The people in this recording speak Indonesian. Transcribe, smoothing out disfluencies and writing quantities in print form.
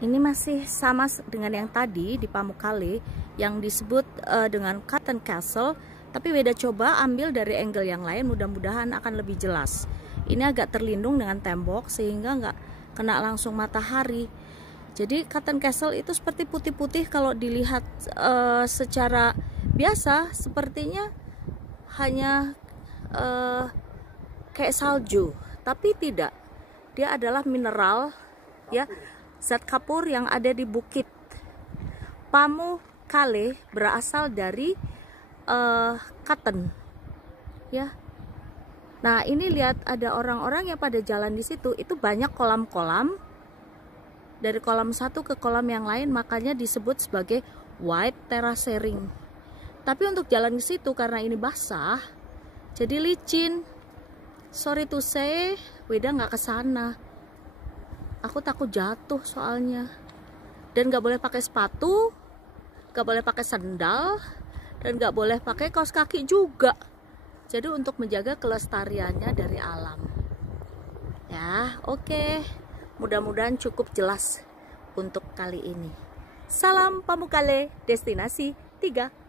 Ini masih sama dengan yang tadi di Pamukkale yang disebut dengan Cotton Castle, tapi beda. Coba ambil dari angle yang lain, mudah-mudahan akan lebih jelas. Ini agak terlindung dengan tembok sehingga nggak kena langsung matahari. Jadi Cotton Castle itu seperti putih-putih, kalau dilihat secara biasa sepertinya hanya kayak salju, tapi tidak. Dia adalah mineral, ya, zat kapur yang ada di bukit Pamukkale, berasal dari cotton, ya. Nah, ini lihat ada orang-orang yang pada jalan di situ. Itu banyak kolam-kolam, dari kolam satu ke kolam yang lain, makanya disebut sebagai white terracering. Tapi untuk jalan ke situ karena ini basah, jadi licin. Sorry to say, Weda nggak ke sana. Aku takut jatuh soalnya. Dan nggak boleh pakai sepatu, nggak boleh pakai sandal, dan nggak boleh pakai kaos kaki juga. Jadi untuk menjaga kelestariannya dari alam. Ya, oke. Mudah-mudahan cukup jelas untuk kali ini. Salam Pamukkale, destinasi 3.